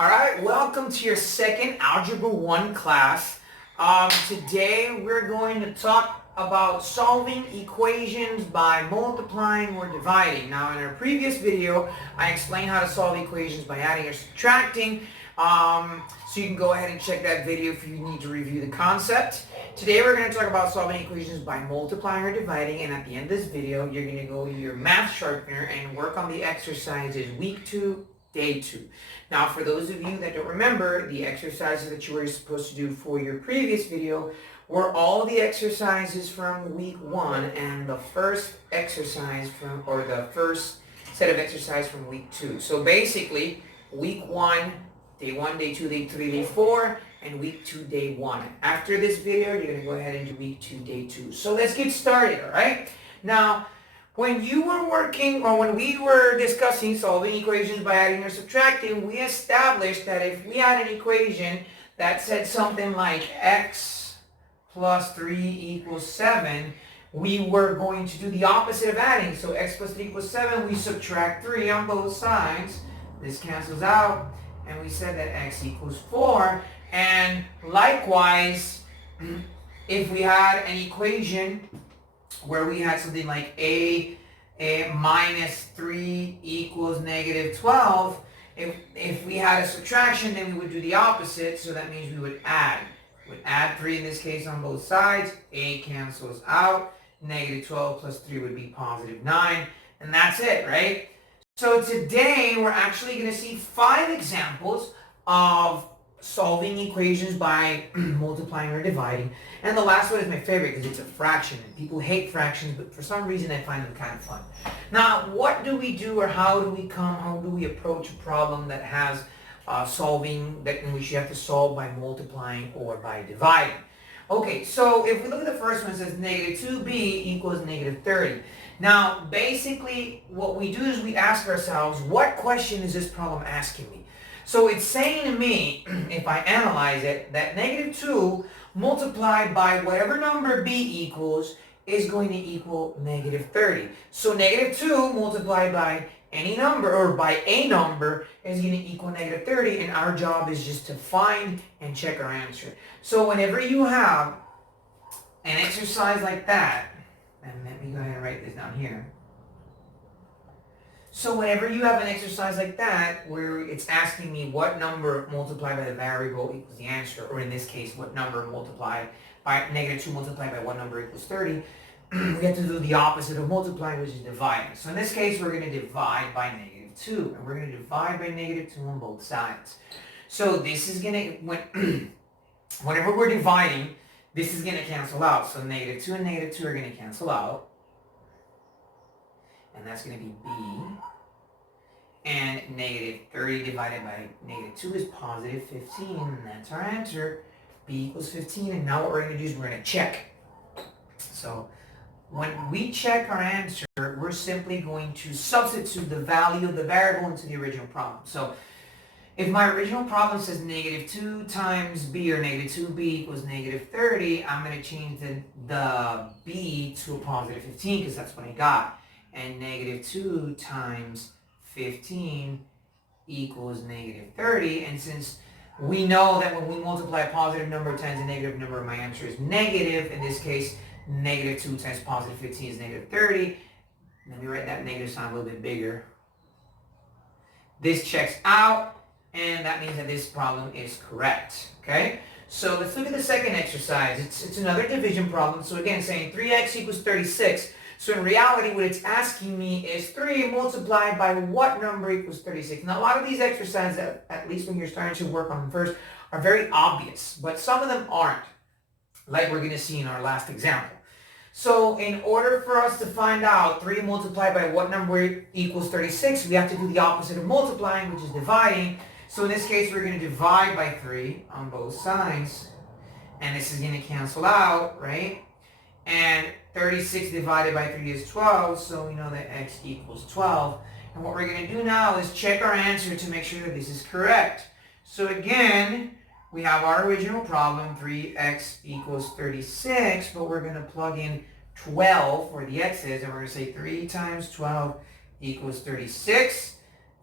All right, welcome to your second Algebra 1 class. Today we're going to talk about solving equations by multiplying or dividing. Now in our previous video, I explained how to solve equations by adding or subtracting. So you can go ahead and check that video if you need to review the concept. Today we're going to talk about solving equations by multiplying or dividing, and at the end of this video, you're going to go to your math sharpener and work on the exercises week 2, day 2. Now, for those of you that don't remember, the exercises that you were supposed to do for your previous video were all the exercises from week 1 and the first exercise from, or the first set of exercise from week 2. So basically, week 1, day 1, day 2, day 3, day 4, and week 2, day 1. After this video, you're going to go ahead and do week 2, day 2. So let's get started, all right? Now, when you were working, or when we were discussing solving equations by adding or subtracting, we established that if we had an equation that said something like x plus 3 equals 7, we were going to do the opposite of adding. So x plus 3 equals 7, we subtract 3 on both sides. This cancels out, and we said that x equals 4. And likewise, if we had an equation where we had something like a minus 3 equals negative 12, if we had a subtraction, then we would do the opposite. So that means we would add. We would add 3 in this case on both sides. A cancels out. Negative 12 plus 3 would be positive 9. And that's it, right? So today we're actually going to see 5 examples of solving equations by multiplying or dividing. And the last one is my favorite because it's a fraction. And people hate fractions, but for some reason I find them kind of fun. Now, what do we do, or how do we approach a problem that has solving, that in which you have to solve by multiplying or by dividing? Okay, so if we look at the first one, it says negative 2b equals negative 30. Now, basically, what we do is we ask ourselves, what question is this problem asking me? So it's saying to me, if I analyze it, that negative 2 multiplied by whatever number b equals is going to equal negative 30. So negative 2 multiplied by any number, or by a number, is going to equal negative 30, and our job is just to find and check our answer. So whenever you have an exercise like that, and let me go ahead and write this down here. So whenever you have an exercise like that, where it's asking me what number multiplied by the variable equals the answer, or in this case, what number multiplied by negative 2 multiplied by what number equals 30, we have to do the opposite of multiplying, which is dividing. So in this case, we're going to divide by negative 2, and we're going to divide by negative 2 on both sides. So this is going to, whenever we're dividing, this is going to cancel out. So negative 2 and negative 2 are going to cancel out. And that's going to be b. And negative 30 divided by negative 2 is positive 15. And that's our answer. B equals 15. And now what we're going to do is we're going to check. So when we check our answer, we're simply going to substitute the value of the variable into the original problem. So if my original problem says negative 2 times b, or negative 2b equals negative 30, I'm going to change the b to a positive 15 because that's what I got. And negative 2 times 15 equals negative 30. And since we know that when we multiply a positive number times a negative number, my answer is negative. In this case, negative 2 times positive 15 is negative 30. Let me write that negative sign a little bit bigger. This checks out, and that means that this problem is correct. Okay? So let's look at the second exercise. It's another division problem. So again, saying 3x equals 36. So in reality, what it's asking me is 3 multiplied by what number equals 36. Now, a lot of these exercises, at least when you're starting to work on them first, are very obvious, but some of them aren't, like we're going to see in our last example. So in order for us to find out 3 multiplied by what number equals 36, we have to do the opposite of multiplying, which is dividing. So in this case, we're going to divide by 3 on both sides, and this is going to cancel out, right? And 36 divided by 3 is 12, so we know that x equals 12. And what we're going to do now is check our answer to make sure that this is correct. So again, we have our original problem, 3x equals 36, but we're going to plug in 12 for the x's, and we're going to say 3 times 12 equals 36.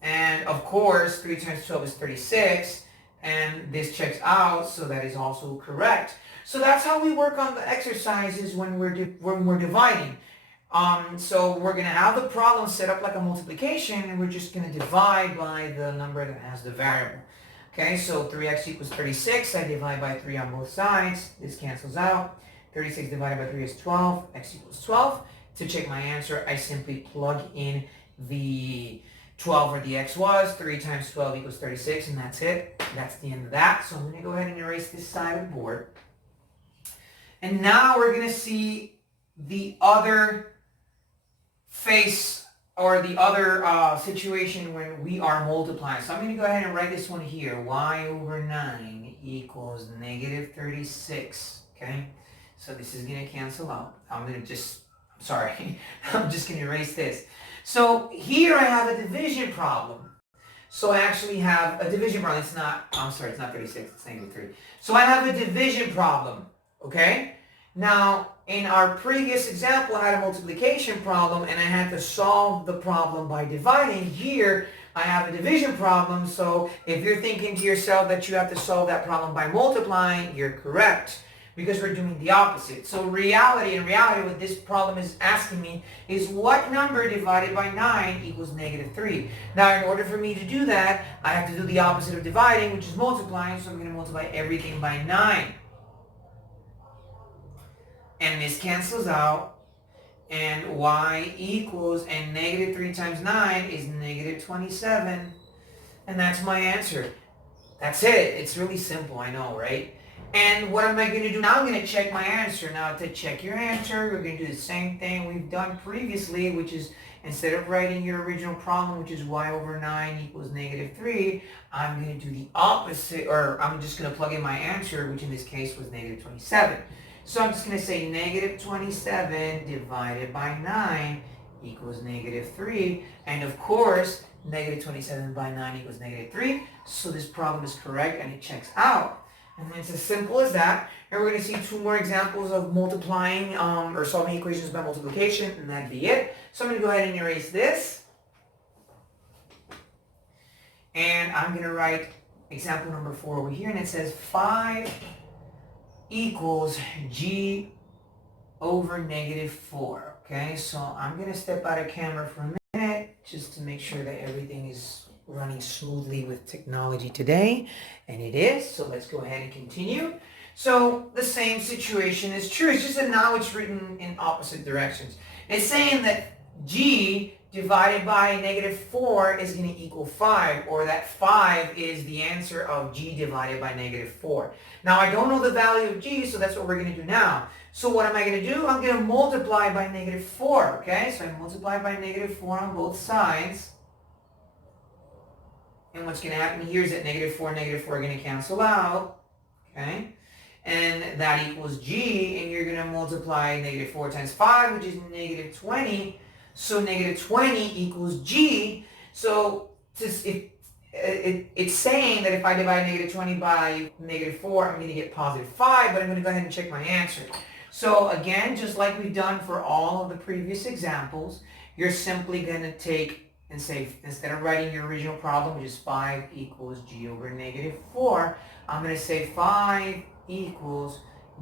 And of course, 3 times 12 is 36. And this checks out, so that is also correct. So that's how we work on the exercises when we're dividing. So we're going to have the problem set up like a multiplication, and we're just going to divide by the number that has the variable. Okay, so 3x equals 36. I divide by 3 on both sides. This cancels out. 36 divided by 3 is 12. X equals 12. To check my answer, I simply plug in the 12 where the x was. 3 times 12 equals 36, and that's it. That's the end of that. So I'm going to go ahead and erase this side of the board. And now we're going to see the other face, or the other situation when we are multiplying. So I'm going to go ahead and write this one here. Y over 9 equals negative 36. Okay? So this is going to cancel out. I'm just going to erase this. So here I have a division problem. So I actually have a division problem. It's not 36, it's negative 3. So I have a division problem, okay? Now, in our previous example, I had a multiplication problem, and I had to solve the problem by dividing. Here, I have a division problem, so if you're thinking to yourself that you have to solve that problem by multiplying, you're correct, because we're doing the opposite. So in reality, what this problem is asking me is what number divided by 9 equals negative 3? Now, in order for me to do that, I have to do the opposite of dividing, which is multiplying, so I'm going to multiply everything by 9. And this cancels out, and y equals, and negative 3 times 9 is negative 27, and that's my answer. That's it. It's really simple, I know, right? And what am I going to do now? I'm going to check my answer. Now, to check your answer, we're going to do the same thing we've done previously, which is instead of writing your original problem, which is y over 9 equals negative 3, I'm going to do the opposite, or I'm just going to plug in my answer, which in this case was negative 27. So I'm just going to say negative 27 divided by 9 equals negative 3. And of course, negative 27 by 9 equals negative 3. So this problem is correct and it checks out. And it's as simple as that. And we're going to see 2 more examples of multiplying or solving equations by multiplication, and that'd be it. So I'm going to go ahead and erase this. And I'm going to write example number 4 over here, and it says 5 equals g over negative 4. Okay, so I'm going to step out of camera for a minute just to make sure that everything is running smoothly with technology today, and it is. So let's go ahead and continue. So the same situation is true. It's just that now it's written in opposite directions. It's saying that g divided by negative 4 is going to equal 5, or that 5 is the answer of g divided by negative 4. Now, I don't know the value of g, so that's what we're going to do now. So what am I going to do? I'm going to multiply by negative 4, okay? So I multiply by negative 4 on both sides. And what's going to happen here is that negative 4 and negative 4 are going to cancel out, okay? And that equals g, and you're going to multiply negative 4 times 5, which is negative 20. So negative 20 equals g. So it's saying that if I divide negative 20 by negative 4, I'm going to get positive 5, but I'm going to go ahead and check my answer. So again, just like we've done for all of the previous examples, you're simply going to take and say, instead of writing your original problem, which is 5 equals g over negative 4, I'm going to say 5 equals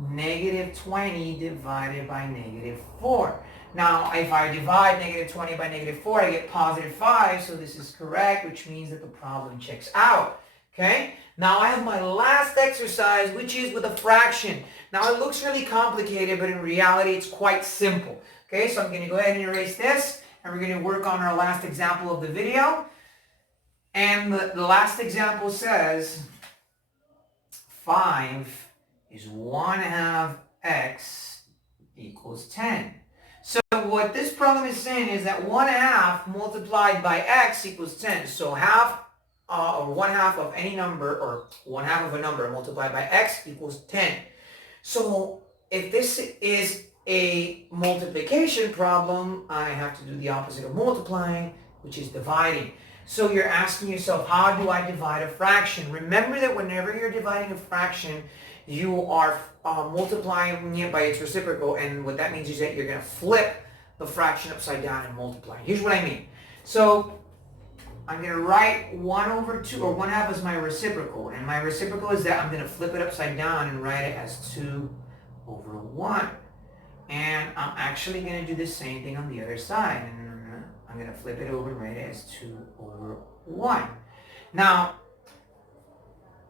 negative 20 divided by negative 4. Now, if I divide negative 20 by negative 4, I get positive 5, so this is correct, which means that the problem checks out. Okay? Now, I have my last exercise, which is with a fraction. Now, it looks really complicated, but in reality, it's quite simple. Okay? So I'm going to go ahead and erase this, and we're going to work on our last example of the video. And the last example says 5 is 1/2 x equals 10. So what this problem is saying is that 1/2 multiplied by x equals 10. So half or 1/2 of any number, or 1/2 of a number multiplied by x equals 10. So if this is a multiplication problem, I have to do the opposite of multiplying, which is dividing. So you're asking yourself, how do I divide a fraction? Remember that whenever you're dividing a fraction, you are multiplying it by its reciprocal, and what that means is that you're going to flip the fraction upside down and multiply. Here's what I mean. So I'm going to write 1 over 2, or 1/2 as my reciprocal. And my reciprocal is that I'm going to flip it upside down and write it as 2 over 1. And I'm actually going to do the same thing on the other side. And I'm going to flip it over and write it as 2 over 1. Now,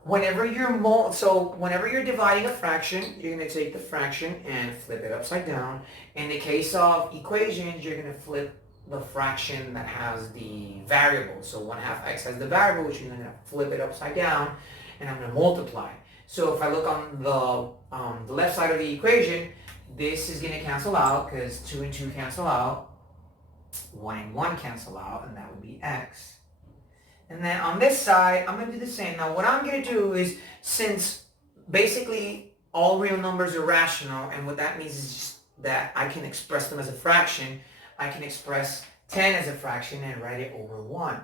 whenever you're dividing a fraction, you're going to take the fraction and flip it upside down. In the case of equations, you're going to flip the fraction that has the variable. So 1/2 x has the variable, which means I'm going to flip it upside down, and I'm going to multiply. So if I look on the left side of the equation, this is going to cancel out because 2 and 2 cancel out. 1 and 1 cancel out, and that would be x. And then on this side, I'm going to do the same. Now what I'm going to do is, since basically all real numbers are rational, and what that means is just that I can express them as a fraction, I can express 10 as a fraction and write it over 1.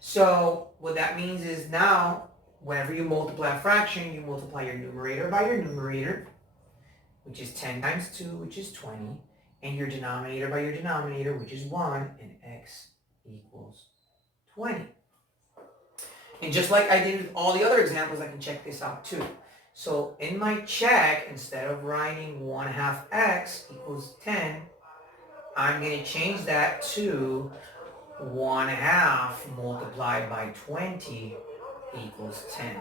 So what that means is now, whenever you multiply a fraction, you multiply your numerator by your numerator, which is 10 times 2, which is 20, and your denominator by your denominator, which is 1, and x equals 20. And just like I did with all the other examples, I can check this out too. So in my check, instead of writing 1/2 x equals 10, I'm going to change that to 1/2 multiplied by 20 equals 10.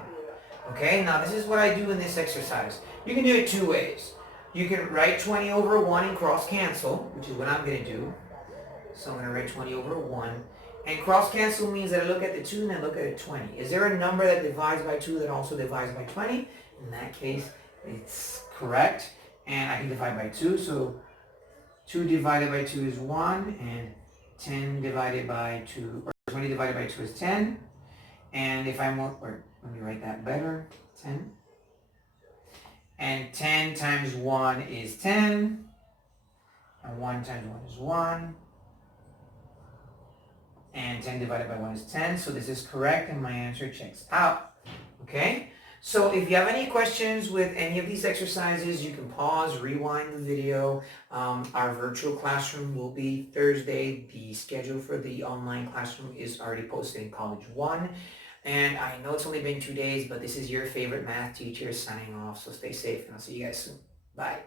Okay, now this is what I do in this exercise. You can do it 2 ways. You can write 20 over 1 and cross cancel, which is what I'm going to do. So I'm going to write 20 over 1. And cross cancel means that I look at the 2 and I look at a 20. Is there a number that divides by 2 that also divides by 20? In that case, it's correct. And I can divide by 2. So 2 divided by 2 is 1, and 10 divided by 2, or 20 divided by 2 is 10. And if I'm, or let me write that better, 10. And 10 times 1 is 10. And 1 times 1 is 1. And 10 divided by 1 is 10. So this is correct, and my answer checks out. Okay? So if you have any questions with any of these exercises, you can pause, rewind the video. Our virtual classroom will be Thursday. The schedule for the online classroom is already posted in College 1. And I know it's only been 2 days, but this is your favorite math teacher signing off. So stay safe, and I'll see you guys soon. Bye.